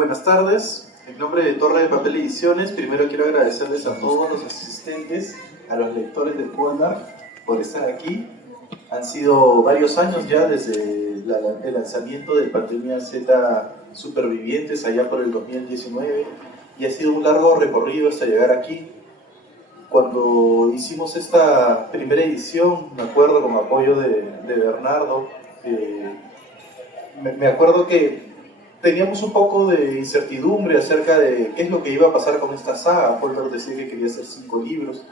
Buenas tardes, en nombre de Torre de Papel Ediciones, primero quiero agradecerles a todos los asistentes, a los lectores de Poldark por estar aquí. Han sido varios años ya desde el lanzamiento de Pandemia Z Supervivientes allá por el 2019 y ha sido un largo recorrido hasta llegar aquí. Cuando hicimos esta primera edición, me acuerdo con apoyo de Bernardo, me acuerdo que teníamos un poco de incertidumbre acerca de qué es lo que iba a pasar con esta saga. Poldark decía que quería hacer 5 libros.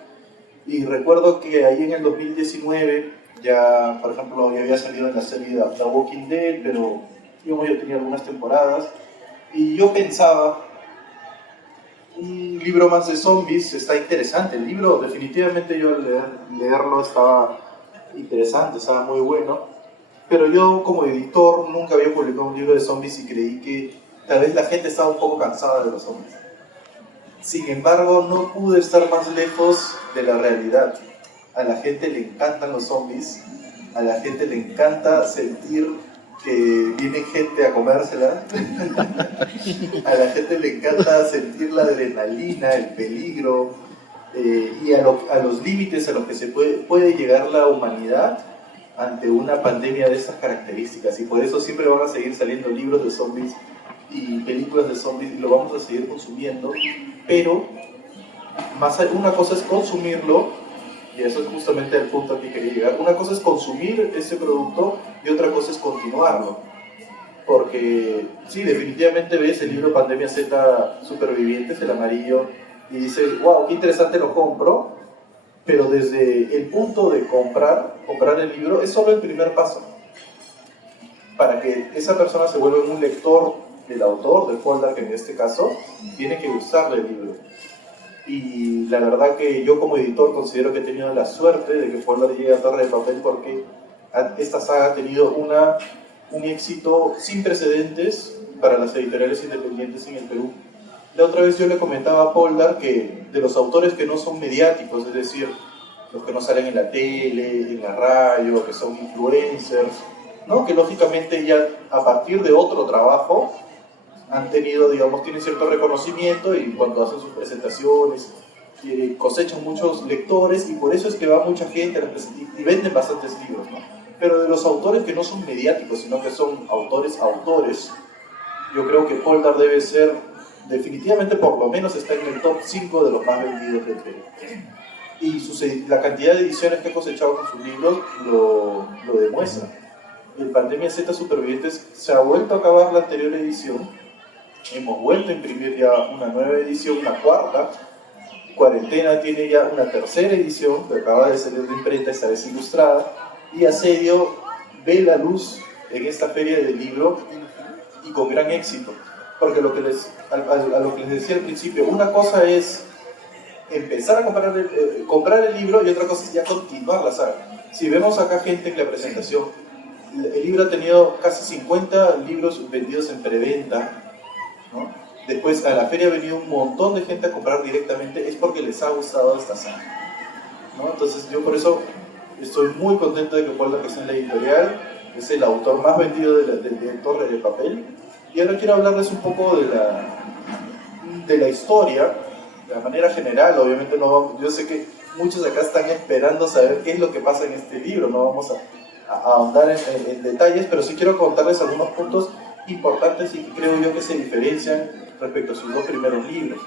Y recuerdo que ahí en el 2019, ya, por ejemplo, ya había salido en la serie The Walking Dead, pero yo tenía algunas temporadas. Y yo pensaba, un libro más de zombies está interesante. El libro, definitivamente yo al leerlo estaba interesante, estaba muy bueno. Pero yo como editor nunca había publicado un libro de zombies y creí que tal vez la gente estaba un poco cansada de los zombies. Sin embargo, no pude estar más lejos de la realidad. A la gente le encantan los zombies, a la gente le encanta sentir que viene gente a comérsela, a la gente le encanta sentir la adrenalina, el peligro y a los límites a los que se puede llegar la humanidad ante una pandemia de estas características. Y por eso siempre van a seguir saliendo libros de zombies y películas de zombies y lo vamos a seguir consumiendo, pero una cosa es consumirlo, y eso es justamente el punto al que quería llegar. Una cosa es consumir ese producto y otra cosa es continuarlo, porque sí, definitivamente ves el libro Pandemia Z Supervivientes, el amarillo, y dices, wow, qué interesante, lo compro, pero desde el punto de comprar el libro es solo el primer paso para que esa persona se vuelva un lector del autor, de Poldark en este caso. Tiene que gustarle el libro. Y la verdad que yo como editor considero que he tenido la suerte de que Poldark llegue a Torre de Papel, porque esta saga ha tenido un éxito sin precedentes para las editoriales independientes en el Perú. La otra vez yo le comentaba a Poldark que de los autores que no son mediáticos, es decir, los que no salen en la tele, en la radio, que son influencers, ¿no? Que lógicamente ya a partir de otro trabajo han tenido, digamos, tienen cierto reconocimiento y cuando hacen sus presentaciones cosechan muchos lectores y por eso es que va mucha gente a y venden bastantes libros, ¿no? Pero de los autores que no son mediáticos, sino que son autores, yo creo que Poldark debe ser, definitivamente por lo menos está en el top 5 de los más vendidos del Perú. Y la cantidad de ediciones que ha cosechado con sus libros lo demuestra. El Pandemia Z Supervivientes se ha vuelto a acabar la anterior edición, hemos vuelto a imprimir ya una nueva edición, una cuarta. Cuarentena tiene ya una tercera edición que acaba de salir de imprenta, esta vez ilustrada, y Asedio ve la luz en esta feria del libro y con gran éxito, porque a lo que les decía al principio, una cosa es empezar a comprar el libro y otra cosa es ya continuar la saga. Si vemos acá gente en la presentación, el libro ha tenido casi 50 libros vendidos en preventa, ¿no? Después a la feria ha venido un montón de gente a comprar directamente, es porque les ha gustado esta saga, ¿no? Entonces yo por eso estoy muy contento de que Poldark esté en la editorial, es el autor más vendido de Torre de Papel. Y ahora quiero hablarles un poco de la historia, de la manera general. Obviamente yo sé que muchos acá están esperando saber qué es lo que pasa en este libro, no vamos a ahondar en detalles, pero sí quiero contarles algunos puntos importantes y que creo yo que se diferencian respecto a sus dos primeros libros.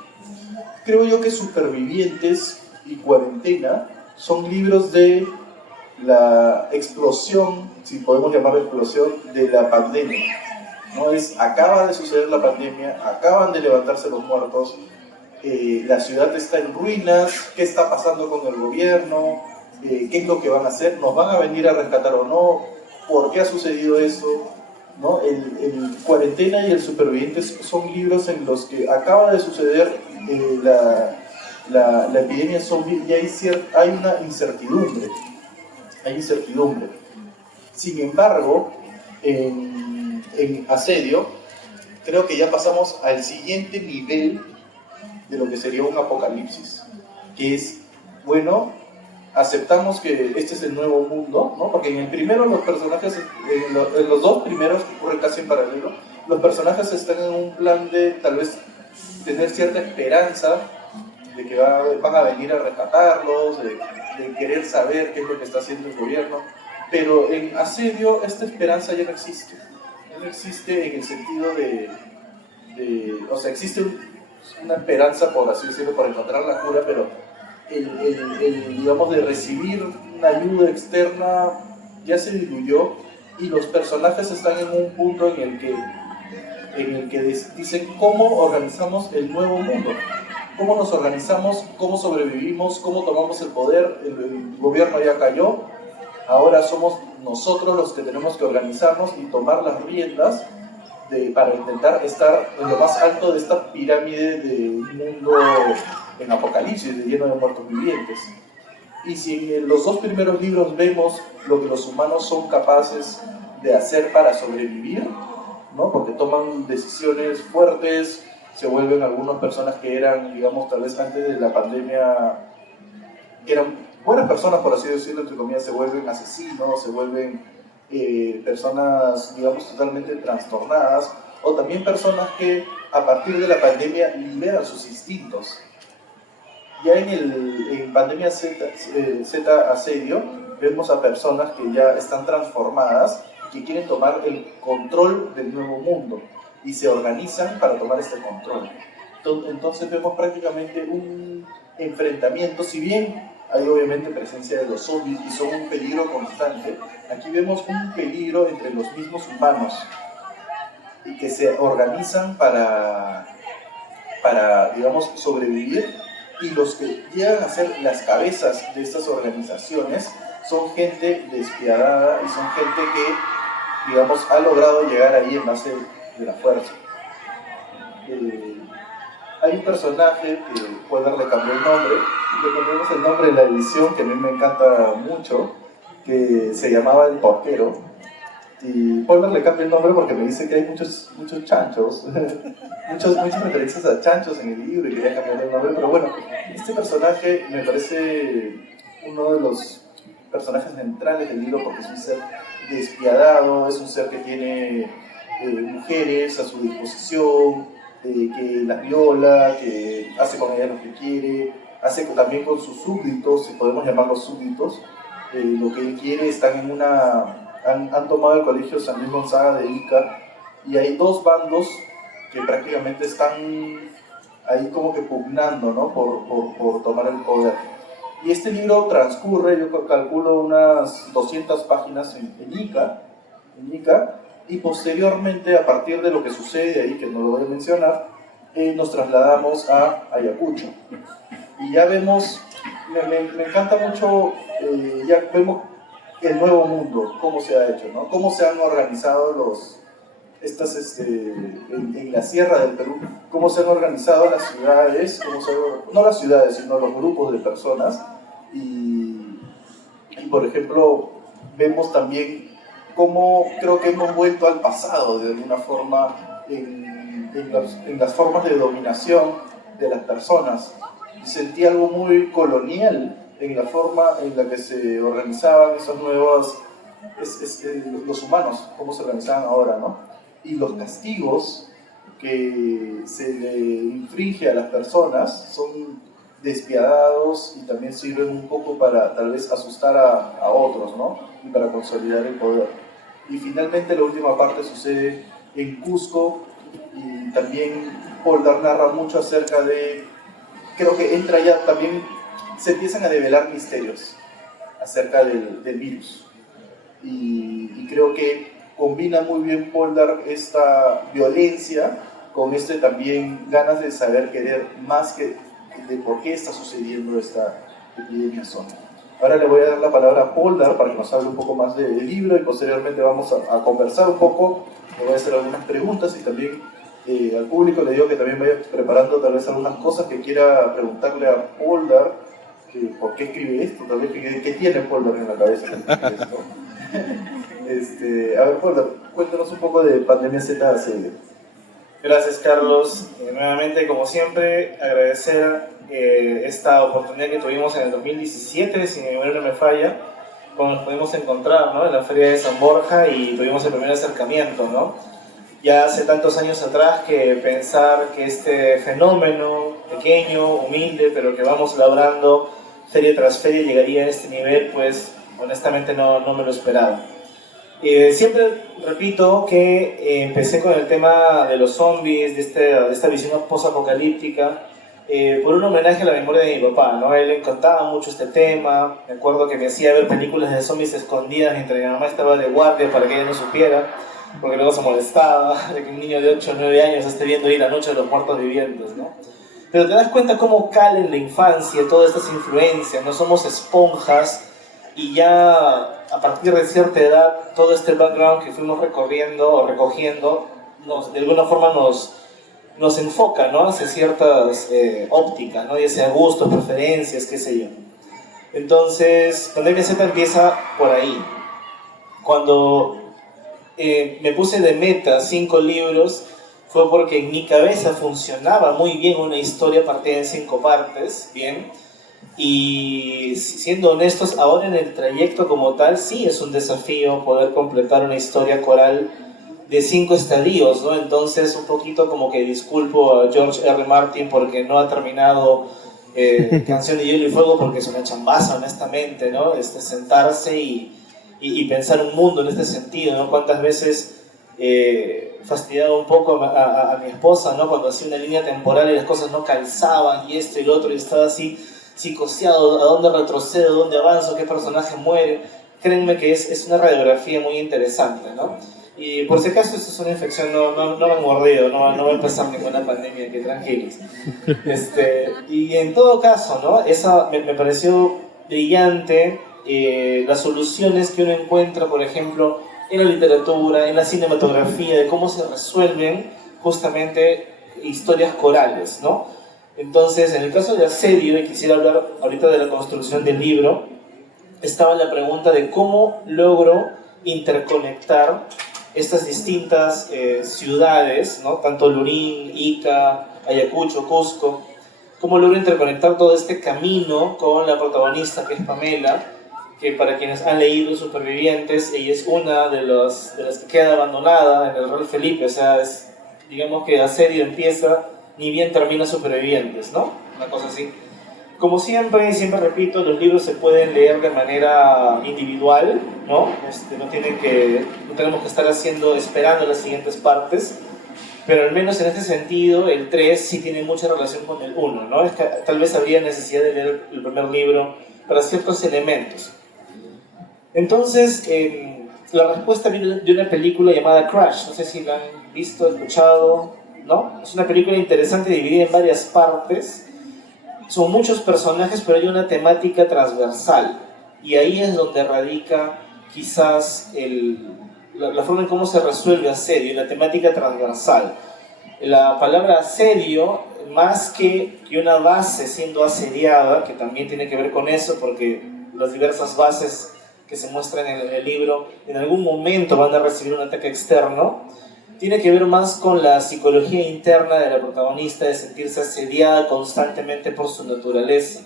Creo yo que Supervivientes y Cuarentena son libros de la explosión, si podemos llamarlo explosión, de la pandemia, ¿no? Acaba de suceder la pandemia, acaban de levantarse los muertos, la ciudad está en ruinas, ¿qué está pasando con el gobierno? ¿Qué es lo que van a hacer? ¿Nos van a venir a rescatar o no? ¿Por qué ha sucedido eso? ¿No? El Cuarentena y el Supervivientes son libros en los que acaba de suceder la epidemia zombie y hay una incertidumbre. Sin embargo, en Asedio, creo que ya pasamos al siguiente nivel de lo que sería un apocalipsis, que es, bueno, aceptamos que este es el nuevo mundo, ¿no? Porque en el primero los personajes, en los dos primeros, que ocurren casi en paralelo, los personajes están en un plan de tal vez tener cierta esperanza de que van a venir a rescatarlos, de querer saber qué es lo que está haciendo el gobierno, pero en Asedio esta esperanza ya no existe. Ya no existe en el sentido o sea, existe una esperanza, por así decirlo, por encontrar la cura, pero digamos, de recibir una ayuda externa ya se diluyó y los personajes están en un punto en el que dicen cómo organizamos el nuevo mundo, cómo nos organizamos, cómo sobrevivimos, cómo tomamos el poder. El gobierno ya cayó, ahora somos nosotros los que tenemos que organizarnos y tomar las riendas para intentar estar en lo más alto de esta pirámide de un mundo en apocalipsis, lleno de muertos vivientes. Y si en los dos primeros libros vemos lo que los humanos son capaces de hacer para sobrevivir, ¿no? Porque toman decisiones fuertes, se vuelven algunas personas que eran, digamos, tal vez antes de la pandemia, que eran buenas personas, por así decirlo, entre comillas, se vuelven asesinos, se vuelven personas, digamos, totalmente trastornadas, o también personas que a partir de la pandemia liberan sus instintos. Ya en Pandemia Z Asedio vemos a personas que ya están transformadas y que quieren tomar el control del nuevo mundo y se organizan para tomar este control. Entonces vemos prácticamente un enfrentamiento, si bien hay obviamente presencia de los zombies y son un peligro constante, aquí vemos un peligro entre los mismos humanos y que se organizan para digamos, sobrevivir, y los que llegan a ser las cabezas de estas organizaciones son gente despiadada y son gente que, digamos, ha logrado llegar ahí en base de la fuerza. Hay un personaje que Polder le cambió el nombre, le cambiamos el nombre en la edición, que a mí me encanta mucho, que se llamaba El Porquero. Y Polder le cambia el nombre porque me dice que hay muchos chanchos, muchas referencias a chanchos en el libro y quería cambiarle el nombre, pero bueno, este personaje me parece uno de los personajes centrales del libro porque es un ser despiadado, es un ser que tiene mujeres a su disposición, que las viola, que hace con ellas lo que quiere, hace también con sus súbditos, si podemos llamarlos súbditos, lo que él quiere. Están en han tomado el colegio San Luis Gonzaga de Ica y hay dos bandos que prácticamente están ahí como que pugnando, ¿no? por tomar el poder. Y este libro transcurre, yo calculo, unas 200 páginas en Ica, y posteriormente, a partir de lo que sucede ahí, que no lo voy a mencionar, nos trasladamos a Ayacucho. Y ya vemos, me encanta mucho, ya vemos el nuevo mundo, cómo se ha hecho, ¿no? Cómo se han organizado en la sierra del Perú, cómo se han organizado las ciudades, no las ciudades, sino los grupos de personas. Y por ejemplo, vemos también cómo creo que hemos vuelto al pasado de alguna forma en las formas de dominación de las personas. Sentí algo muy colonial en la forma en la que se organizaban esos nuevos, los humanos, cómo se organizaban ahora, ¿no? Y los castigos que se le inflige a las personas son despiadados y también sirven un poco para tal vez asustar a otros, ¿no? Y para consolidar el poder. Y finalmente la última parte sucede en Cusco y también Polder narra mucho acerca de, creo que entra ya también, se empiezan a develar misterios acerca del virus. Y creo que combina muy bien Polder esta violencia con también ganas de saber, querer más que de por qué está sucediendo esta epidemia zombie. Ahora le voy a dar la palabra a Polder para que nos hable un poco más del libro y posteriormente vamos a conversar un poco. Le voy a hacer algunas preguntas y también al público le digo que también vaya preparando tal vez algunas cosas que quiera preguntarle a Polder, por qué escribe esto, tal vez qué tiene Polder en la cabeza. A ver, Polder, cuéntanos un poco de Pandemia Z. Gracias, Carlos. Nuevamente, como siempre, agradecer esta oportunidad que tuvimos en el 2017, si mi memoria no me falla, cuando nos pudimos encontrar, ¿no?, en la Feria de San Borja y tuvimos el primer acercamiento, ¿no? Ya hace tantos años atrás que pensar que este fenómeno pequeño, humilde, pero que vamos labrando feria tras feria llegaría a este nivel, pues honestamente no me lo esperaba. Siempre repito que empecé con el tema de los zombies, de esta visión post-apocalíptica, por un homenaje a la memoria de mi papá, ¿no? A él le encantaba mucho este tema. Me acuerdo que me hacía ver películas de zombies escondidas mientras mi mamá estaba de guardia para que ella no supiera, porque luego se molestaba de que un niño de 8 o 9 años esté viendo ahí La Noche de los Muertos Vivientes, ¿no? Pero te das cuenta cómo cala en la infancia todas estas influencias, no somos esponjas, y ya a partir de cierta edad todo este background que fuimos recorriendo o recogiendo de alguna forma nos enfoca, ¿no?, hacia ciertas ópticas, ¿no?, y hacia gustos, preferencias, qué sé yo. Entonces, Pandemia Z empieza por ahí. Cuando me puse de meta 5 libros, fue porque en mi cabeza funcionaba muy bien una historia partida en 5 partes, ¿bien? Y siendo honestos, ahora en el trayecto como tal, sí es un desafío poder completar una historia coral de 5 estadios, ¿no? Entonces, un poquito como que disculpo a George R. Martin porque no ha terminado Canción de Hielo y Fuego, porque es una chambaza, honestamente, ¿no? Sentarse y pensar un mundo en este sentido, ¿no? Cuántas veces fastidiado un poco a mi esposa, ¿no?, cuando hacía una línea temporal y las cosas no calzaban y esto y lo otro, y estaba así psicoseado, a dónde retrocedo, a dónde avanzo, qué personaje muere. Créanme que es una radiografía muy interesante, ¿no? Y por si acaso esto es una infección, no me han mordido, no va a empezar ninguna pandemia, que tranquilos. Y en todo caso, ¿no?, esa me pareció brillante, las soluciones que uno encuentra, por ejemplo, en la literatura, en la cinematografía, de cómo se resuelven justamente historias corales, ¿no? Entonces, en el caso de Asedio, y quisiera hablar ahorita de la construcción del libro, estaba la pregunta de cómo logro interconectar estas distintas ciudades, ¿no?, tanto Lurín, Ica, Ayacucho, Cusco, cómo logro interconectar todo este camino con la protagonista, que es Pamela, que para quienes han leído Supervivientes, ella es una de las que queda abandonada en el Real Felipe. O sea, digamos que Asedio empieza ni bien termina Supervivientes, ¿no? Una cosa así. Como siempre repito, los libros se pueden leer de manera individual, ¿no? No tenemos que estar esperando las siguientes partes, pero al menos en este sentido, el 3 sí tiene mucha relación con el 1, ¿no? Es que tal vez habría necesidad de leer el primer libro para ciertos elementos. Entonces, la respuesta viene de una película llamada Crash. No sé si la han visto, escuchado, ¿no? Es una película interesante, dividida en varias partes. Son muchos personajes, pero hay una temática transversal. Y ahí es donde radica quizás la forma en cómo se resuelve asedio, la temática transversal. La palabra asedio, más que una base siendo asediada, que también tiene que ver con eso, porque las diversas bases que se muestran en el libro en algún momento van a recibir un ataque externo, tiene que ver más con la psicología interna de la protagonista, de sentirse asediada constantemente por su naturaleza.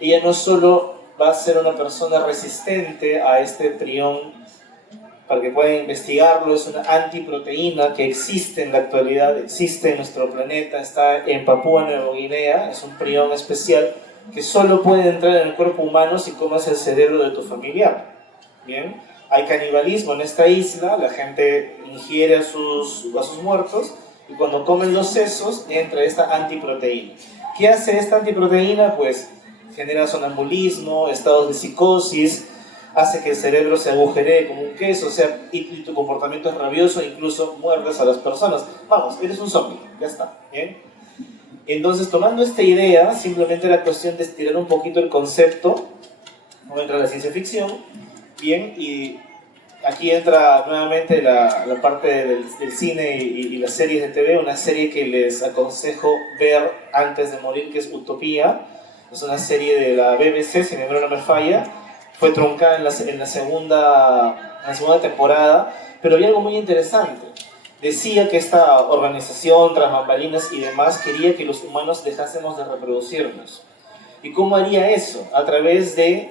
Ella no solo va a ser una persona resistente a este prión, para que puedan investigarlo, es una antiproteína que existe en la actualidad, existe en nuestro planeta, está en Papúa Nueva Guinea, es un prión especial que solo puede entrar en el cuerpo humano si comes el cerebro de tu familiar. Bien, hay canibalismo en esta isla, la gente ingiere a sus muertos, y cuando comen los sesos entra esta antiproteína. ¿Qué hace esta antiproteína? Pues genera sonambulismo, estados de psicosis, hace que el cerebro se agujeree como un queso, o sea, y tu comportamiento es rabioso, incluso muerdes a las personas. Vamos, eres un zombie, ya está, ¿bien? Entonces, tomando esta idea, simplemente la cuestión de estirar un poquito el concepto, no entra la ciencia ficción, bien, y aquí entra nuevamente la parte del cine y las series de TV, una serie que les aconsejo ver antes de morir, que es Utopía. Es una serie de la BBC, si mi memoria no me falla. Fue truncada en la segunda temporada, pero había algo muy interesante. decía que esta organización, tras bambalinas y demás, quería que los humanos dejásemos de reproducirnos. ¿Y cómo haría eso? A través de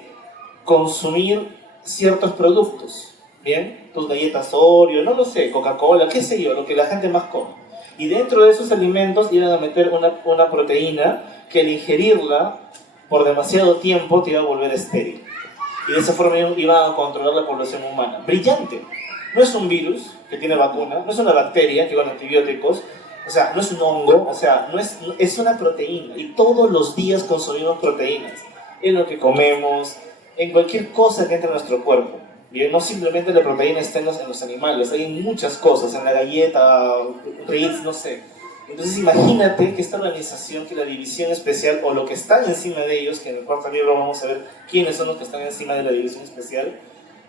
consumir ciertos productos, ¿bien? Tus galletas Oreo, no lo sé, Coca-Cola, qué sé yo, lo que la gente más come. Y dentro de esos alimentos iban a meter una proteína que al ingerirla por demasiado tiempo te iba a volver estéril. Y de esa forma iban a controlar la población humana. Brillante. No es un virus que tiene vacuna, no es una bacteria que con antibióticos, o sea, no es un hongo, o sea, es una proteína. Y todos los días consumimos proteínas. En lo que comemos, en cualquier cosa que entre en nuestro cuerpo. Bien, no simplemente la proteína está en los animales, hay en muchas cosas, en la galleta, Ritz, no sé. Entonces imagínate que esta organización, que la división especial, o lo que está encima de ellos, que en el cuarto libro vamos a ver quiénes son los que están encima de la división especial,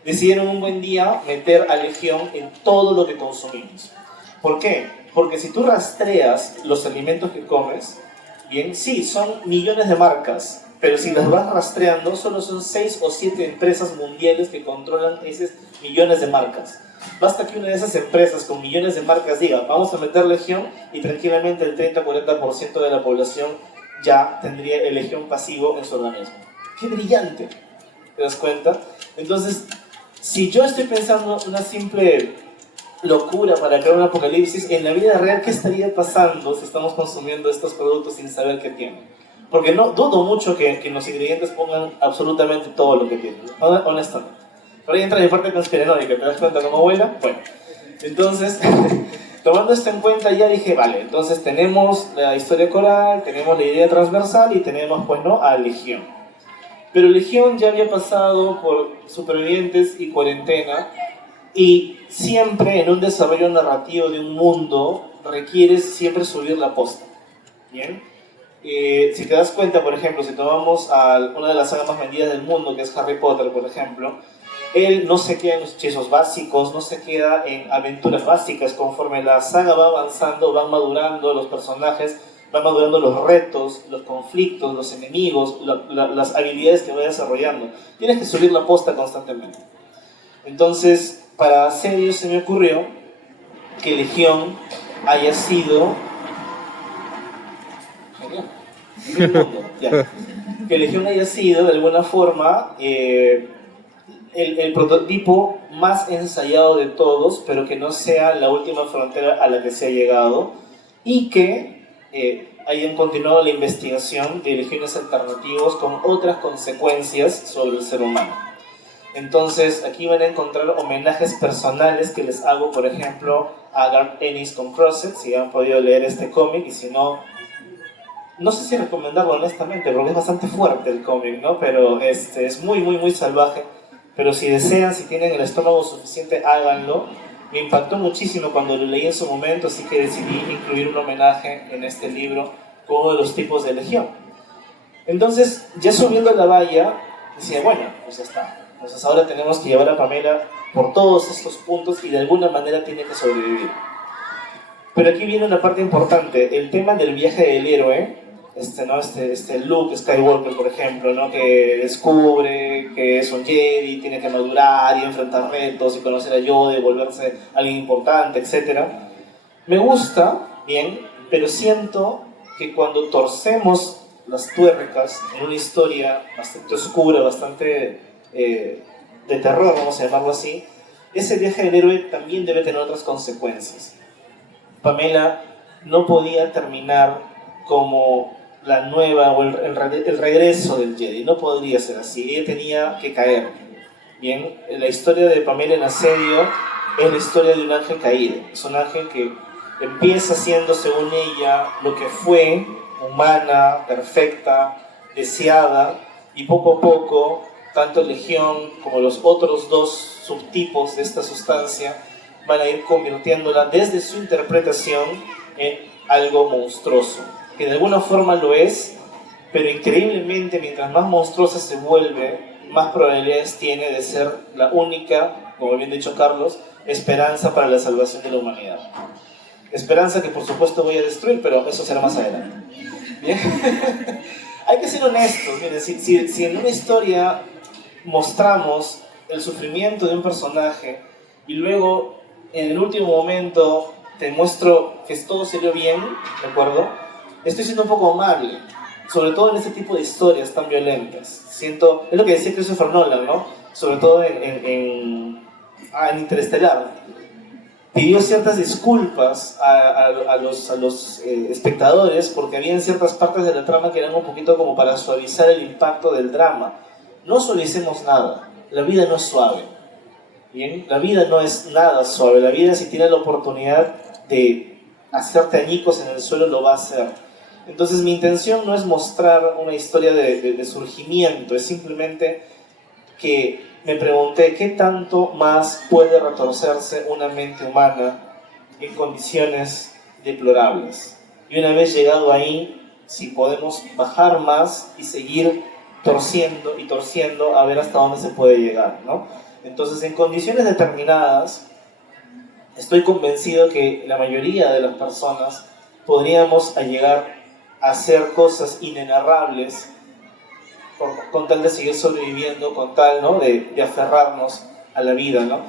decidieron un buen día meter a Legión en todo lo que consumimos. ¿Por qué? Porque si tú rastreas los alimentos que comes, bien, sí, son millones de marcas, pero si las vas rastreando, solo son 6 o 7 empresas mundiales que controlan esos millones de marcas. Basta que una de esas empresas con millones de marcas diga, vamos a meter Legión, y tranquilamente el 30-40% de la población ya tendría el Legión pasivo en su organismo. ¡Qué brillante! ¿Te das cuenta? Entonces, si yo estoy pensando una simple locura para crear un apocalipsis, en la vida real, ¿qué estaría pasando si estamos consumiendo estos productos sin saber qué tienen? Porque no dudo mucho que en los ingredientes pongan absolutamente todo lo que tienen, honestamente. Pero ahí entra mi parte conspiranoica, ¿te das cuenta cómo vuela? Bueno, entonces, tomando esto en cuenta, ya dije, vale, entonces tenemos la historia coral, tenemos la idea transversal y tenemos, pues, ¿no?, a Legión. Pero Legión ya había pasado por Supervivientes y Cuarentena, y siempre en un desarrollo narrativo de un mundo requieres siempre subir la posta, ¿bien? Si te das cuenta, por ejemplo, si tomamos a una de las sagas más vendidas del mundo, que es Harry Potter, por ejemplo, él no se queda en los hechizos básicos, no se queda en aventuras básicas. Conforme la saga va avanzando, van madurando los personajes, van madurando los retos, los conflictos, los enemigos, las habilidades que va desarrollando. Tienes que subir la posta constantemente. Entonces, para Asedio se me ocurrió que Legión haya sido... que Legión haya sido, de alguna forma, el prototipo más ensayado de todos, pero que no sea la última frontera a la que se ha llegado, y que hayan continuado la investigación de legiones alternativos con otras consecuencias sobre el ser humano. Entonces, aquí van a encontrar homenajes personales que les hago, por ejemplo, a Garth Ennis con Crosset, si han podido leer este cómic, y si no, no sé si recomendarlo honestamente, porque es bastante fuerte el cómic, ¿no? Pero es muy, muy, muy salvaje. Pero si desean, si tienen el estómago suficiente, háganlo. Me impactó muchísimo cuando lo leí en su momento, así que decidí incluir un homenaje en este libro con uno de los tipos de Legión. Entonces, ya subiendo la valla, decía, bueno, pues ya está. Entonces ahora tenemos que llevar a Pamela por todos estos puntos y de alguna manera tiene que sobrevivir. Pero aquí viene una parte importante, el tema del viaje del héroe, Luke Skywalker, por ejemplo, ¿no?, que descubre que es un Jedi, tiene que madurar y enfrentar retos y conocer a Yoda y volverse alguien importante, etc. Me gusta, bien, pero siento que cuando torcemos las tuercas en una historia bastante oscura, bastante de terror, vamos a llamarlo así, ese viaje del héroe también debe tener otras consecuencias. Pamela no podía terminar como la nueva o el regreso del Jedi, no podría ser así, ella tenía que caer. Bien, la historia de Pamela en Asedio es la historia de un ángel caído, es un ángel que empieza siendo, según ella, lo que fue, humana, perfecta, deseada, y poco a poco, tanto Legión como los otros dos subtipos de esta sustancia van a ir convirtiéndola desde su interpretación en algo monstruoso, que de alguna forma lo es, pero increíblemente mientras más monstruosa se vuelve, más probabilidades tiene de ser la única, como bien dicho Carlos, esperanza para la salvación de la humanidad. Esperanza que por supuesto voy a destruir, pero eso será más adelante. ¿Bien? Hay que ser honestos. Miren, si en una historia mostramos el sufrimiento de un personaje y luego en el último momento te muestro que todo salió bien, ¿de acuerdo? Estoy siendo un poco amable, sobre todo en este tipo de historias tan violentas. Siento, es lo que decía Christopher Nolan, ¿no? Sobre todo en Interestelar. Pidió ciertas disculpas a los espectadores porque había ciertas partes de la trama que eran un poquito como para suavizar el impacto del drama. No suavicemos nada, la vida no es suave. Bien, la vida no es nada suave, la vida si tiene la oportunidad de hacerte añicos en el suelo lo va a hacer. Entonces mi intención no es mostrar una historia de surgimiento, es simplemente que me pregunté qué tanto más puede retorcerse una mente humana en condiciones deplorables. Y una vez llegado ahí, si podemos bajar más y seguir torciendo y torciendo a ver hasta dónde se puede llegar, ¿no? Entonces, en condiciones determinadas, estoy convencido que la mayoría de las personas podríamos llegar a hacer cosas inenarrables con tal de seguir sobreviviendo, con tal, ¿no?, de aferrarnos a la vida, ¿no?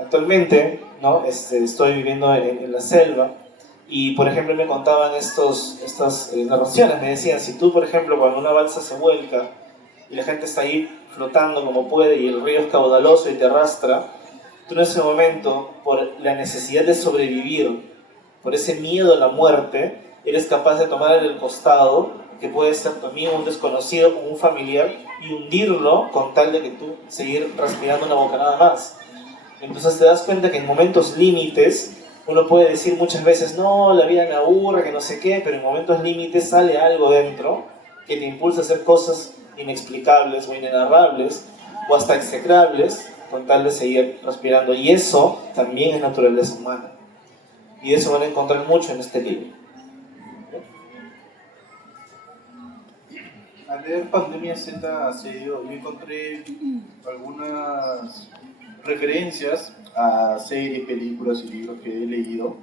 Actualmente, ¿no?, estoy viviendo en la selva y, por ejemplo, me contaban estas narraciones, me decían, si tú, por ejemplo, cuando una balsa se vuelca y la gente está ahí flotando como puede y el río es caudaloso y te arrastra, tú en ese momento, por la necesidad de sobrevivir, por ese miedo a la muerte, eres capaz de tomar el costado, que puede ser tu amigo, un desconocido o un familiar, y hundirlo con tal de que tú seguir respirando una bocanada más. Entonces te das cuenta que en momentos límites, uno puede decir muchas veces, no, la vida me aburre, que no sé qué, pero en momentos límites sale algo dentro que te impulsa a hacer cosas inexplicables o inenarrables, o hasta execrables, con tal de seguir respirando. Y eso también es naturaleza humana. Y eso van a encontrar mucho en este libro. Al leer Pandemia Z Asedio, yo encontré algunas referencias a series, películas y libros que he leído.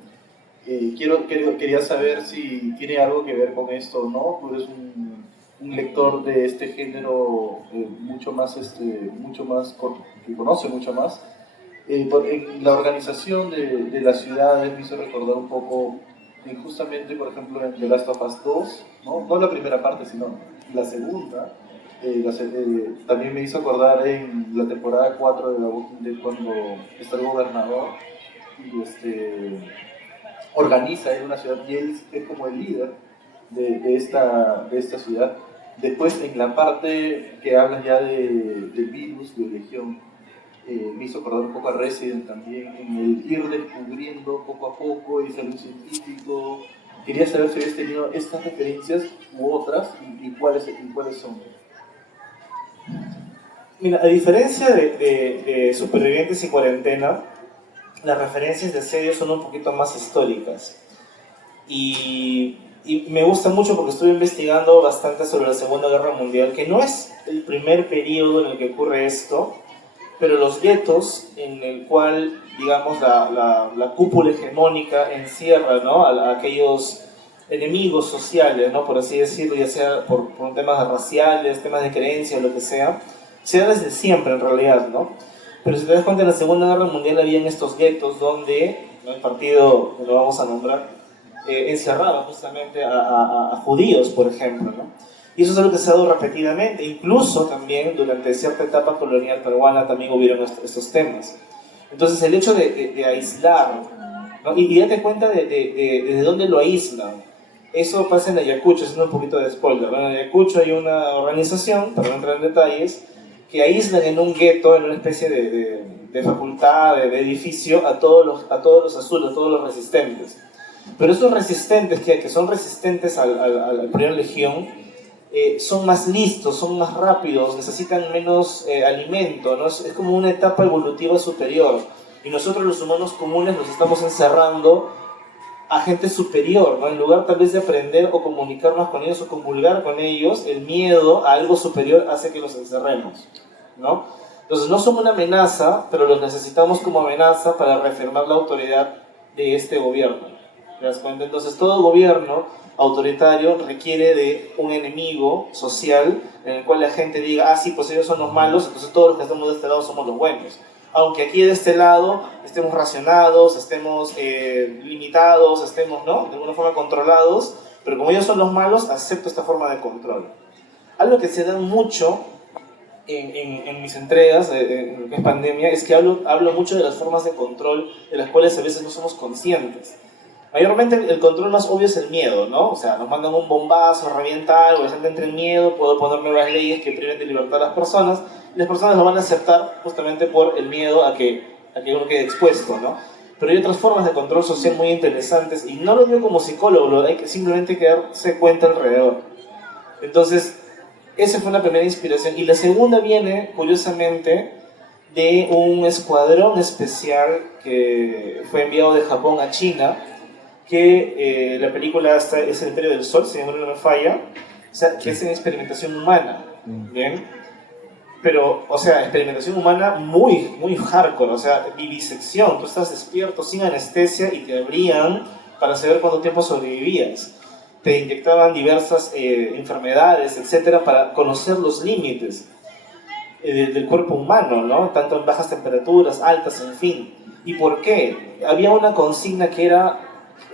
Quería saber si tiene algo que ver con esto o no. Tú eres un lector de este género mucho más que conoce mucho más. En la organización de las ciudades me hizo recordar un poco, justamente, por ejemplo, en The Last of Us 2, no la primera parte, sino la segunda. También me hizo acordar en la temporada 4 de The Walking Dead, cuando está el gobernador y organiza en una ciudad y él es como el líder de esta ciudad. Después, en la parte que habla ya del virus, de Legión, me hizo acordar un poco a Resident también, en el ir descubriendo poco a poco y ser un científico. Quería saber si habías tenido estas referencias u otras y cuáles son. Mira, a diferencia de Supervivientes y Cuarentena, las referencias de Asedio son un poquito más históricas. Y me gusta mucho porque estuve investigando bastante sobre la Segunda Guerra Mundial, que no es el primer periodo en el que ocurre esto, pero los guetos en el cual, digamos, la cúpula hegemónica encierra, ¿no?, a aquellos enemigos sociales, ¿no?, por así decirlo, ya sea por temas raciales, temas de creencia o lo que sea, se da desde siempre en realidad, ¿no? Pero si te das cuenta, en la Segunda Guerra Mundial habían estos guetos donde, ¿no?, el partido, que lo vamos a nombrar, encerraba justamente a judíos, por ejemplo, ¿no? Y eso es algo que se ha dado repetidamente, incluso también durante cierta etapa colonial peruana también hubieron estos temas. Entonces el hecho de aislar, ¿no?, y date cuenta de dónde lo aíslan. Eso pasa en Ayacucho, haciendo un poquito de spoiler, ¿no? En Ayacucho hay una organización, para no entrar en detalles, que aíslan en un gueto, en una especie de facultad, de edificio, a todos los azules, a todos los resistentes. Pero esos resistentes, que son resistentes a la primera legión, son más listos, son más rápidos, necesitan menos alimento, ¿no? Es como una etapa evolutiva superior. Y nosotros los humanos comunes nos estamos encerrando a gente superior, ¿no? En lugar tal vez de aprender o comunicarnos con ellos o comulgar con ellos, el miedo a algo superior hace que los encerremos, ¿no? Entonces no son una amenaza, pero los necesitamos como amenaza para reafirmar la autoridad de este gobierno. ¿Te das cuenta? Entonces todo gobierno autoritario requiere de un enemigo social en el cual la gente diga, ah, sí, pues ellos son los malos, entonces todos los que estamos de este lado somos los buenos. Aunque aquí de este lado estemos racionados, estemos limitados, estemos, ¿no?, de alguna forma controlados, pero como ellos son los malos, acepto esta forma de control. Algo que se da mucho en mis entregas, en lo que es pandemia, es que hablo mucho de las formas de control de las cuales a veces no somos conscientes. Mayormente el control más obvio es el miedo, ¿no? O sea, nos mandan un bombazo, revienta algo, la gente entra en miedo, puedo poner nuevas leyes que priven de libertad a las personas, y las personas lo van a aceptar justamente por el miedo a que uno quede expuesto, ¿no? Pero hay otras formas de control social muy interesantes, y no lo digo como psicólogo, hay que simplemente darse cuenta alrededor. Entonces, esa fue la primera inspiración. Y la segunda viene, curiosamente, de un escuadrón especial que fue enviado de Japón a China, que la película es El Imperio del Sol, si no me falla, o sea, que es en experimentación humana, ¿bien? Pero, o sea, experimentación humana muy, muy hardcore, o sea, vivisección, tú estás despierto sin anestesia y te abrían para saber cuánto tiempo sobrevivías. Te inyectaban diversas enfermedades, etcétera, para conocer los límites del cuerpo humano, ¿no? Tanto en bajas temperaturas, altas, en fin. ¿Y por qué? Había una consigna que era,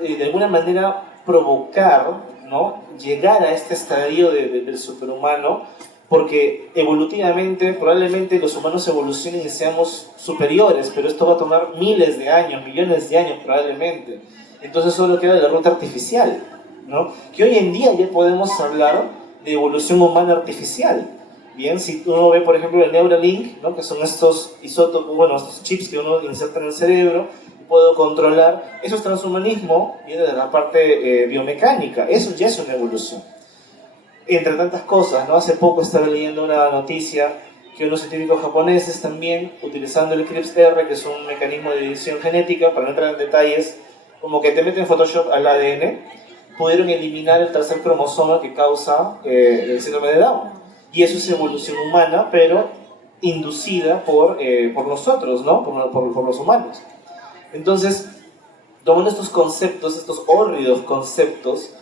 de alguna manera, provocar, ¿no?, llegar a este estadio del superhumano, porque evolutivamente, probablemente los humanos evolucionen y seamos superiores, pero esto va a tomar miles de años, millones de años probablemente. Entonces solo queda la ruta artificial, ¿no? Que hoy en día ya podemos hablar de evolución humana artificial. Bien, si uno ve, por ejemplo, el Neuralink, ¿no?, que son estos isótopos, bueno, estos chips que uno inserta en el cerebro, y puedo controlar, eso es transhumanismo, viene de la parte biomecánica, eso ya es una evolución. Entre tantas cosas, ¿no? Hace poco estaba leyendo una noticia que unos científicos japoneses también, utilizando el CRISPR, que es un mecanismo de edición genética, para no entrar en detalles, como que te meten Photoshop al ADN, pudieron eliminar el tercer cromosoma que causa el síndrome de Down. Y eso es evolución humana, pero inducida por nosotros, ¿no? Por los humanos. Entonces, tomando estos conceptos, estos hórridos conceptos,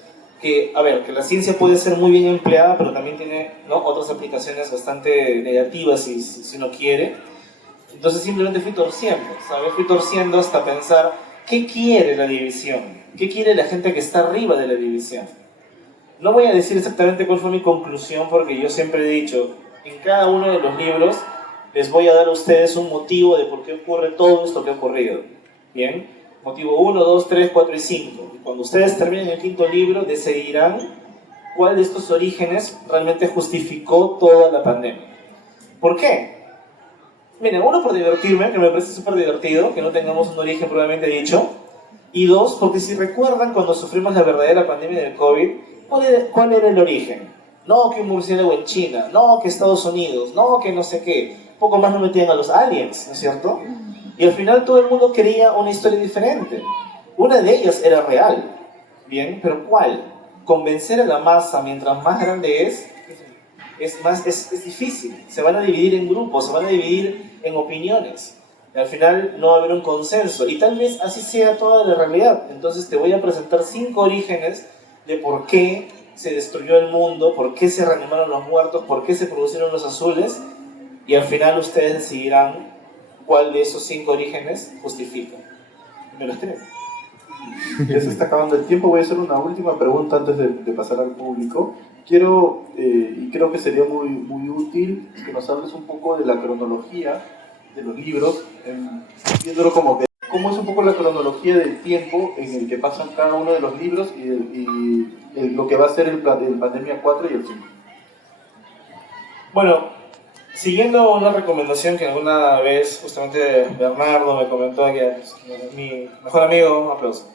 que, a ver, que la ciencia puede ser muy bien empleada, pero también tiene, ¿no?, otras aplicaciones bastante negativas si uno quiere. Entonces simplemente fui torciendo, ¿sabes? Fui torciendo hasta pensar, ¿qué quiere la división? ¿Qué quiere la gente que está arriba de la división? No voy a decir exactamente cuál fue mi conclusión, porque yo siempre he dicho, en cada uno de los libros les voy a dar a ustedes un motivo de por qué ocurre todo esto que ha ocurrido. ¿Bien? Motivo 1, 2, 3, 4 y 5. Y cuando ustedes terminen el quinto libro, decidirán cuál de estos orígenes realmente justificó toda la pandemia. ¿Por qué? Miren, uno, por divertirme, que me parece súper divertido, que no tengamos un origen probablemente dicho. Y dos, porque si recuerdan cuando sufrimos la verdadera pandemia del COVID, ¿cuál era el origen? No, que un murciélago en China, no, que Estados Unidos, no, que no sé qué. Poco más no metían a los aliens, ¿no es cierto? Y al final todo el mundo quería una historia diferente. Una de ellas era real, ¿bien? Pero ¿cuál? Convencer a la masa mientras más grande es difícil. Se van a dividir en grupos, se van a dividir en opiniones. Y al final no va a haber un consenso. Y tal vez así sea toda la realidad. Entonces te voy a presentar 5 orígenes de por qué se destruyó el mundo, por qué se reanimaron los muertos, por qué se produjeron los azules. Y al final ustedes decidirán cuál de esos 5 orígenes justifica. ¿Me los creen? Ya se está acabando el tiempo, voy a hacer una última pregunta antes de pasar al público. Quiero, y creo que sería muy, muy útil, que nos hables un poco de la cronología de los libros, viéndolo como que, cómo es un poco la cronología del tiempo en el que pasan cada uno de los libros y lo que va a ser el Pandemia 4 y el 5. Bueno, siguiendo una recomendación que alguna vez justamente Bernardo me comentó, que es mi mejor amigo, un aplauso.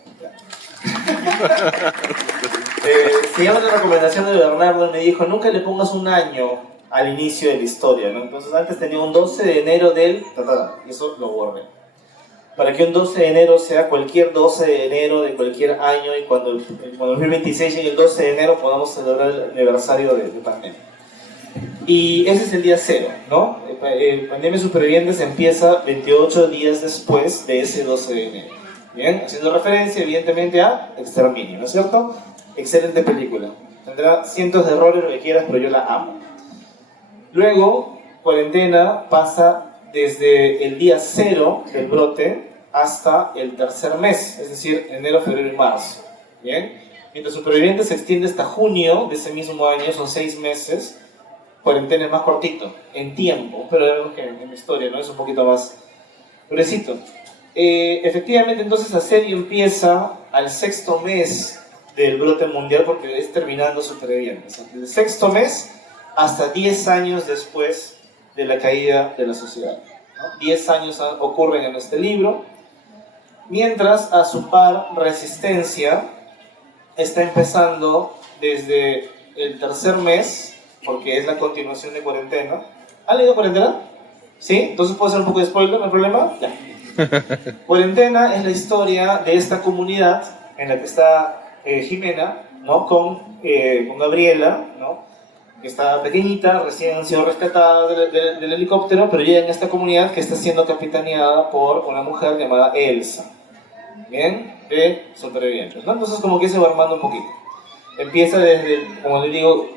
Siguiendo la recomendación de Bernardo, me dijo, nunca le pongas un año al inicio de la historia, ¿no? Entonces antes tenía un 12 de enero del... y eso lo borré. Para que un 12 de enero sea cualquier 12 de enero de cualquier año, y cuando el 2026 llegue el 12 de enero podamos celebrar el aniversario de pandemia. Y ese es el día 0, ¿no? Pandemia Supervivientes empieza 28 días después de ese 12 de enero. Bien, haciendo referencia evidentemente a Exterminio, ¿no es cierto? Excelente película. Tendrá cientos de errores, lo que quieras, pero yo la amo. Luego, Cuarentena pasa desde el día 0 del brote hasta el tercer mes, es decir, enero, febrero y marzo. ¿Bien? Mientras Supervivientes se extiende hasta junio de ese mismo año, son 6 meses. Cuarentena es más cortito, en tiempo, pero vemos que en la historia, ¿no? Es un poquito más gruesito. Efectivamente, entonces la serie empieza al 6.º mes del brote mundial, porque es terminando Supervivientes. Del 6.º mes hasta 10 años después de la caída de la sociedad, ¿no? 10 años ocurren en este libro, mientras a su par Resistencia está empezando desde el tercer mes, porque es la continuación de Cuarentena. ¿Han leído Cuarentena? ¿Sí? Entonces puedo hacer un poco de spoiler, ¿no hay problema? Ya. Cuarentena es la historia de esta comunidad en la que está Jimena, ¿no? Con Gabriela, ¿no? Que está pequeñita, recién han sido rescatadas del helicóptero, pero llega en esta comunidad que está siendo capitaneada por una mujer llamada Elsa, ¿bien? De Supervivientes, ¿no? Entonces como que se va armando un poquito. Empieza desde, como les digo,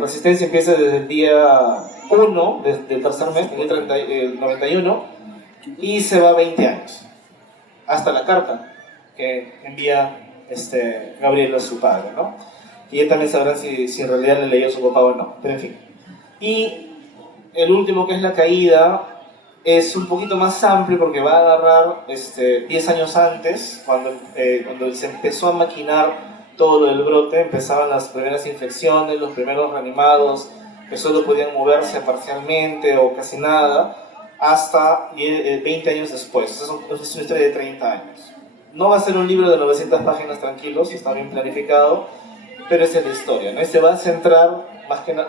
Resistencia empieza desde el día 1 del tercer mes, en el 91, y se va 20 años, hasta la carta que envía Gabriel a su padre, ¿no? Y ya también sabrán si en realidad le leyó a su papá o no, pero en fin. Y el último, que es La Caída, es un poquito más amplio porque va a agarrar 10 años antes, cuando se empezó a maquinar todo lo del brote, empezaban las primeras infecciones, los primeros reanimados que solo podían moverse parcialmente o casi nada, hasta 20 años después. Esa es una historia de 30 años. No va a ser un libro de 900 páginas tranquilos, está bien planificado, pero esa es la historia, ¿no? Y se va a centrar más que nada...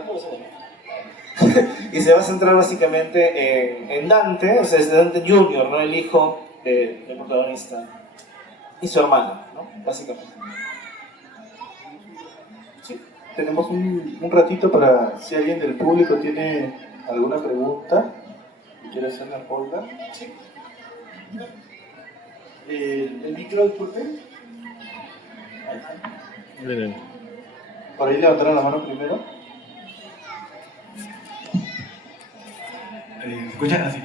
y se va a centrar básicamente en Dante, o sea, es Dante Jr., ¿no? El hijo del protagonista, y su hermana, ¿no? Básicamente. Sí, tenemos un ratito para si alguien del público tiene alguna pregunta y quiere hacerla a Olga. Sí. ¿El micro, disculpe? Ahí está. Miren. Por ahí levantaron la mano primero. ¿Se escucha? Así.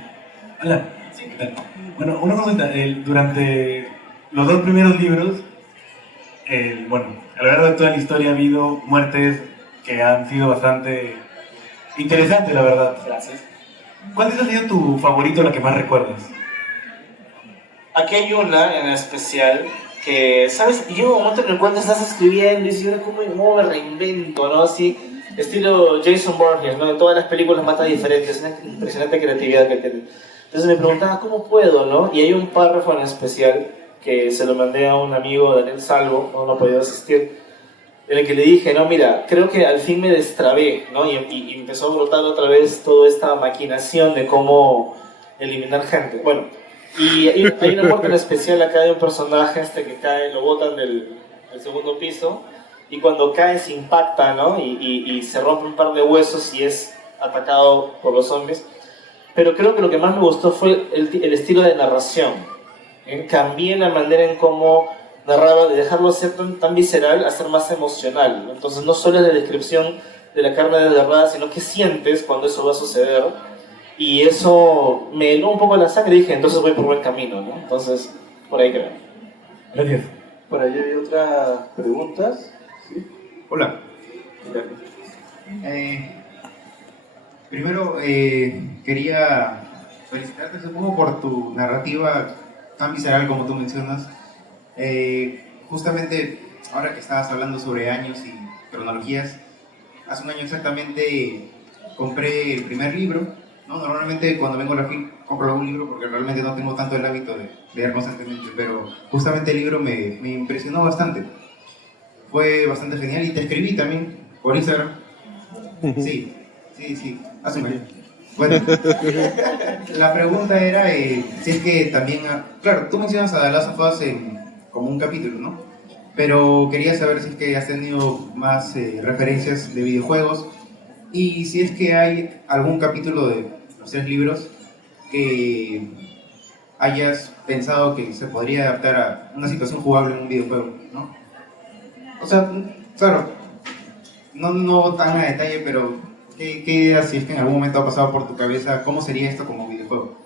Hola. Sí, ¿qué tal? Bueno, una consulta. Durante los 2 primeros libros, bueno, a lo largo de toda la historia ha habido muertes que han sido bastante interesantes, la verdad. Gracias. ¿Cuál ha sido tu favorito, la que más recuerdas? Aquí hay una en especial que, ¿sabes? Llega un momento en el cual estás escribiendo y dices, ¿cómo me reinvento, no? Así, estilo Jason Voorhees, ¿no? En todas las películas mata diferentes, una impresionante creatividad que tiene. Entonces me preguntaba, ¿cómo puedo, no? Y hay un párrafo en especial que se lo mandé a un amigo, Daniel Salvo, no podido asistir, en el que le dije, no, mira, creo que al fin me destrabé, ¿no? Y empezó a brotar otra vez toda esta maquinación de cómo eliminar gente. Bueno, y hay una muerte en especial acá de un personaje que cae, lo botan del segundo piso, y cuando cae se impacta, ¿no? Y se rompe un par de huesos y es atacado por los zombies. Pero creo que lo que más me gustó fue el estilo de narración. Cambié la manera en cómo narraba, de dejarlo ser tan visceral a ser más emocional, ¿no? Entonces no solo es la descripción de la carne desgarrada, sino qué sientes cuando eso va a suceder. Y eso me heló un poco la sangre y dije, entonces voy por buen camino, ¿no? Entonces, por ahí creo. Gracias. Por ahí hay otras preguntas. ¿Sí? Hola. Primero, quería felicitarte, supongo, por tu narrativa tan visceral como tú mencionas. Justamente, ahora que estabas hablando sobre años y cronologías, hace un año exactamente compré el primer libro, ¿no? Normalmente cuando vengo a la FIL compro algún libro porque realmente no tengo tanto el hábito de leer constantemente, pero justamente el libro me impresionó bastante. Fue bastante genial y te escribí también por Instagram. Sí, hace un año. Bueno, la pregunta era si es que también, claro, tú mencionas a The Last of Us como un capítulo, ¿no? Pero quería saber si es que has tenido más referencias de videojuegos y si es que hay algún capítulo de los 3 libros que hayas pensado que se podría adaptar a una situación jugable en un videojuego, ¿no? O sea, claro, no tan a detalle, pero ¿qué ideas, si es que en algún momento ha pasado por tu cabeza, cómo sería esto como videojuego?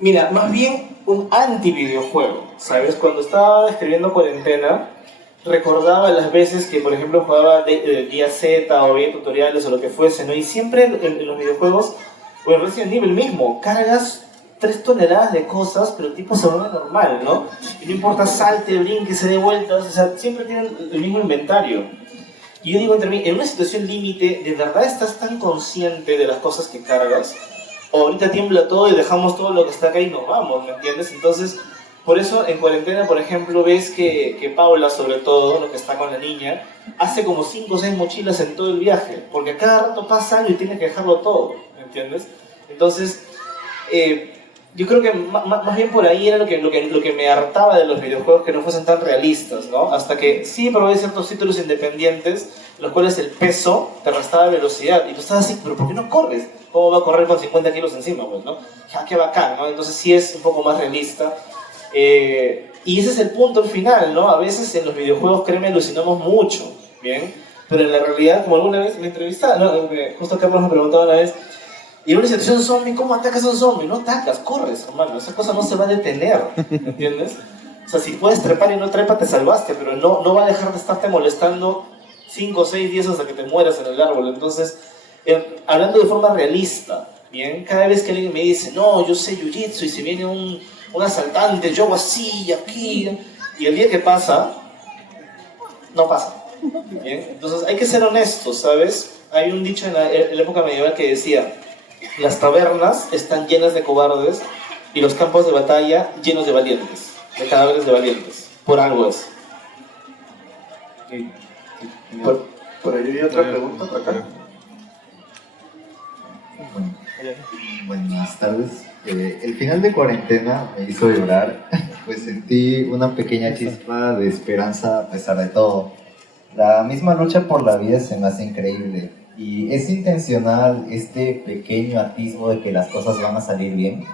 Mira, más bien un anti-videojuego, ¿sabes? Cuando estaba escribiendo Cuarentena, recordaba las veces que, por ejemplo, jugaba Día Z o veía tutoriales o lo que fuese, ¿no? Y siempre en los videojuegos, o en Resident Evil mismo, cargas 3 toneladas de cosas, pero el tipo se vuelve normal, ¿no? Y no importa, salte, brinque, se dé vueltas, o sea, siempre tienen el mismo inventario. Y yo digo entre mí, en una situación límite, ¿de verdad estás tan consciente de las cosas que cargas? O ahorita tiembla todo y dejamos todo lo que está acá y nos vamos, ¿me entiendes? Entonces, por eso en Cuarentena, por ejemplo, ves que Paula, sobre todo, lo que está con la niña, hace como 5 o 6 mochilas en todo el viaje, porque a cada rato pasa algo y tiene que dejarlo todo, ¿me entiendes? Entonces, yo creo que más bien por ahí era lo que me hartaba de los videojuegos, que no fuesen tan realistas, ¿no? Hasta que sí probé ciertos títulos independientes, en los cuales el peso te restaba velocidad, y tú estabas así, pero ¿por qué no corres? ¿Cómo va a correr con 50 kilos encima, pues, no? Ja, qué bacán, ¿no? Entonces sí es un poco más realista. Y ese es el punto al final, ¿no? A veces en los videojuegos, créeme, alucinamos mucho, ¿bien? Pero en la realidad, como alguna vez me entrevistaron, ¿no? Justo Carlos me preguntaba una vez, y en una situación zombie, ¿cómo atacas a un zombie? No atacas, corres, hermano. Esa cosa no se va a detener, ¿entiendes? O sea, si puedes trepar y no trepa, te salvaste, pero no va a dejar de estarte molestando 5, 6 días hasta que te mueras en el árbol. Entonces, hablando de forma realista, ¿bien? Cada vez que alguien me dice, no, yo sé jiu-jitsu y si viene un asaltante, yo hago así y aquí, y el día que pasa, no pasa, ¿bien? Entonces, hay que ser honestos, ¿sabes? Hay un dicho en la época medieval que decía, las tabernas están llenas de cobardes y los campos de batalla llenos de valientes, de cadáveres de valientes. Por algo es. Por ahí hay otra pregunta por acá. Buenas tardes. El final de Cuarentena me hizo llorar, pues sentí una pequeña chispa de esperanza a pesar de todo. La misma lucha por la vida se me hace increíble. ¿Y es intencional este pequeño atisbo de que las cosas van a salir bien?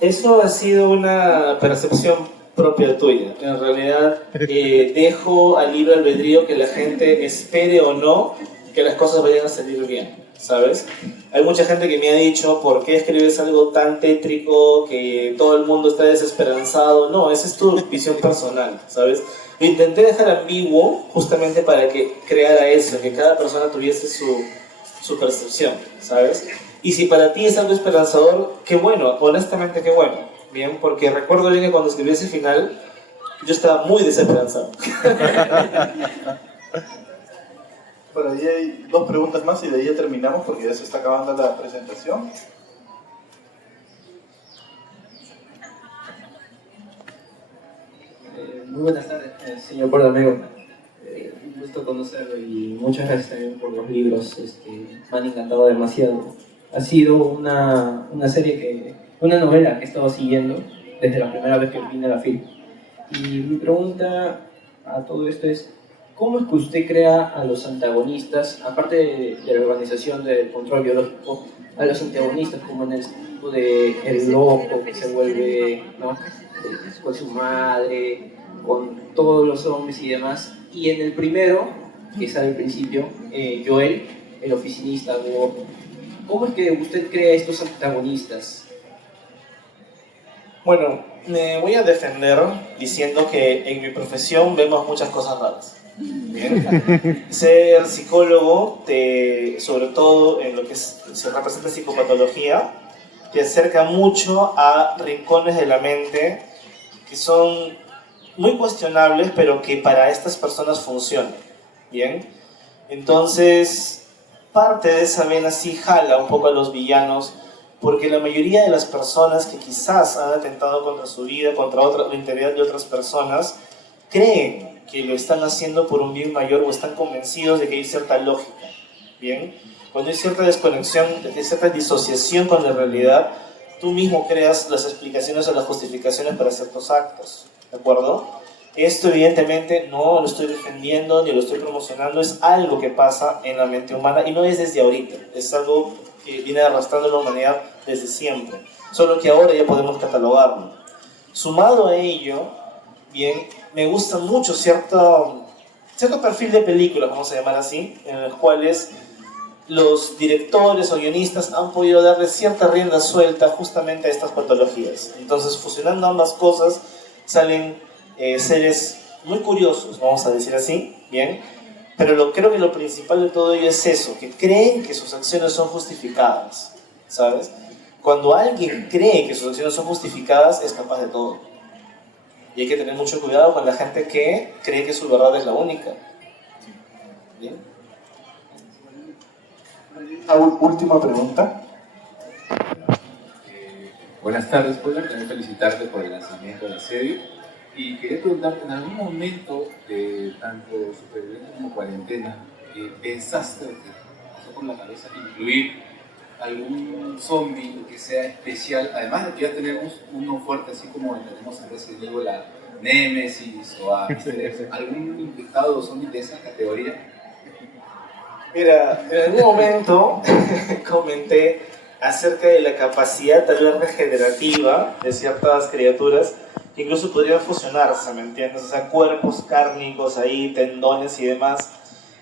Eso ha sido una percepción propia tuya. En realidad, dejo al libre albedrío que la gente espere o no que las cosas vayan a salir bien, ¿sabes? Hay mucha gente que me ha dicho, ¿por qué escribes algo tan tétrico que todo el mundo está desesperanzado? No, esa es tu visión personal, ¿sabes? Lo intenté dejar ambiguo justamente para que creara eso, que cada persona tuviese su percepción, ¿sabes? Y si para ti es algo esperanzador, qué bueno, honestamente qué bueno, ¿bien? Porque recuerdo bien que cuando escribí ese final, yo estaba muy desesperanzado. Por ahí hay 2 preguntas más y de ahí ya terminamos porque ya se está acabando la presentación. Muy buenas tardes, señor Puerto Amigo. Un gusto conocerlo y muchas gracias también por los libros. Me han encantado demasiado. Ha sido una serie una novela que he estado siguiendo desde la primera vez que vine a la FIL. Y mi pregunta a todo esto es, ¿cómo es que usted crea a los antagonistas, aparte de la organización del control biológico, a los antagonistas como en el tipo de el loco que se vuelve, ¿no?, con su madre, con todos los zombies y demás, y en el primero, que sale al principio, Joel, el oficinista, ¿cómo es que usted crea estos antagonistas? Bueno, me voy a defender diciendo que en mi profesión vemos muchas cosas raras. Bien. Ser psicólogo, sobre todo en lo que se representa psicopatología, te acerca mucho a rincones de la mente que son muy cuestionables, pero que para estas personas funcionan. Bien. Entonces, parte de esa vena sí jala un poco a los villanos, porque la mayoría de las personas que quizás han atentado contra su vida, contra la integridad de otras personas, creen que lo están haciendo por un bien mayor o están convencidos de que hay cierta lógica. Bien, cuando hay cierta desconexión, hay cierta disociación con la realidad, tú mismo creas las explicaciones o las justificaciones para ciertos actos, ¿de acuerdo? Esto evidentemente no lo estoy defendiendo ni lo estoy promocionando, es algo que pasa en la mente humana y no es desde ahorita, es algo que viene arrastrando la humanidad desde siempre, solo que ahora ya podemos catalogarlo. Sumado a ello, bien, me gusta mucho cierto perfil de películas, vamos a llamar así, en los cuales los directores o guionistas han podido darle cierta rienda suelta justamente a estas patologías. Entonces, fusionando ambas cosas, salen seres muy curiosos, vamos a decir así, ¿bien? Pero creo que lo principal de todo ello es eso, que creen que sus acciones son justificadas, ¿sabes? Cuando alguien cree que sus acciones son justificadas, es capaz de todo. Y hay que tener mucho cuidado con la gente que cree que su verdad es la única. ¿Bien? Una última pregunta. Buenas tardes, Polar. También felicitarte por el lanzamiento de la serie. Y quería preguntarte, ¿en algún momento de tanto Superviviente como Cuarentena, pensaste, o te pasó por la cabeza incluir algún zombie que sea especial? Además de que ya tenemos uno fuerte, así como tenemos en Resident Evil a Nemesis o a Mr. X, ¿algún infectado zombie de esa categoría? Mira, en algún momento comenté acerca de la capacidad tal vez regenerativa de ciertas criaturas que incluso podrían fusionarse, ¿me entiendes? O sea, cuerpos cárnicos ahí, tendones y demás.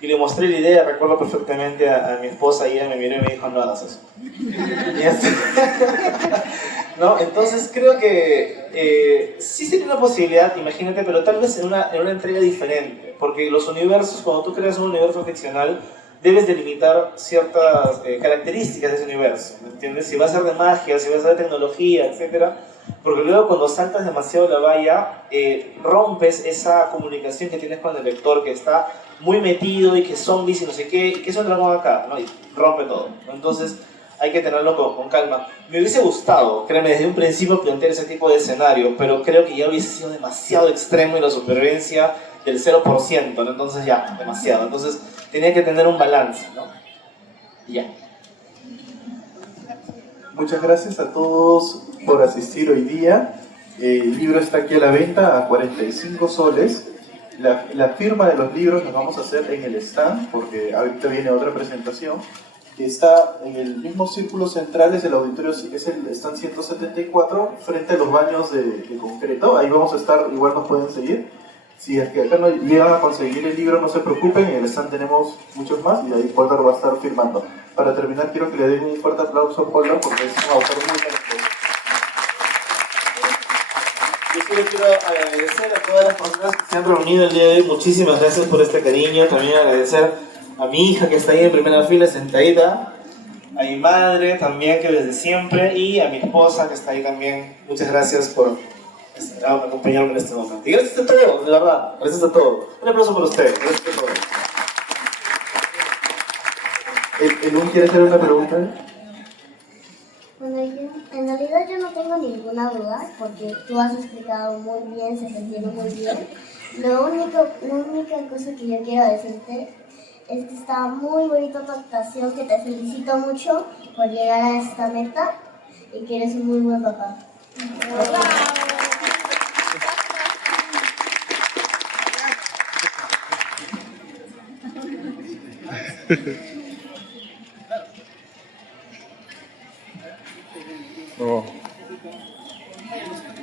Y le mostré la idea, recuerdo perfectamente a mi esposa, y ella me miró y me dijo, no hagas eso. Y así, ¿no? Entonces creo que sí sería una posibilidad, imagínate, pero tal vez en una entrega diferente. Porque los universos, cuando tú creas un universo ficcional, debes delimitar ciertas características de ese universo, ¿me entiendes? Si va a ser de magia, si va a ser de tecnología, etcétera. Porque luego cuando saltas demasiado la valla, rompes esa comunicación que tienes con el lector, que está muy metido y que zombies y no sé qué, y que es un dragón acá, ¿no? Y rompe todo, ¿no? Entonces hay que tenerlo con calma. Me hubiese gustado, créeme, desde un principio plantear ese tipo de escenario, pero creo que ya hubiese sido demasiado extremo y la supervivencia del 0%, ¿no? Entonces ya, demasiado. Entonces tenía que tener un balance, ¿no? Y ya. Muchas gracias a todos por asistir hoy día. El libro está aquí a la venta a 45 soles. La firma de los libros la vamos a hacer en el stand, porque ahorita viene otra presentación, que está en el mismo círculo central, es el auditorio, es el stand 174, frente a los baños de concreto. Ahí vamos a estar, igual nos pueden seguir. Si es que acá no llegan a conseguir el libro, no se preocupen, en el stand tenemos muchos más y ahí Polar va a estar firmando. Para terminar, quiero que le den un fuerte aplauso a Polar porque es un autor muy talentoso. Yo solo quiero agradecer a todas las personas que se han reunido el día de hoy. Muchísimas gracias por este cariño. También agradecer a mi hija que está ahí en primera fila sentadita, a mi madre también que desde siempre, y a mi esposa que está ahí también. Muchas gracias por acompañarme en este momento. Y gracias a todos, de verdad. Gracias a todos. Un aplauso por ustedes. Gracias a todos. ¿El quiere hacer una pregunta? Bueno, en realidad yo no tengo ninguna duda porque tú has explicado muy bien, se te entiende muy bien. La única cosa que yo quiero decirte es que está muy bonita tu actuación, que te felicito mucho por llegar a esta meta y que eres un muy buen papá. Oh.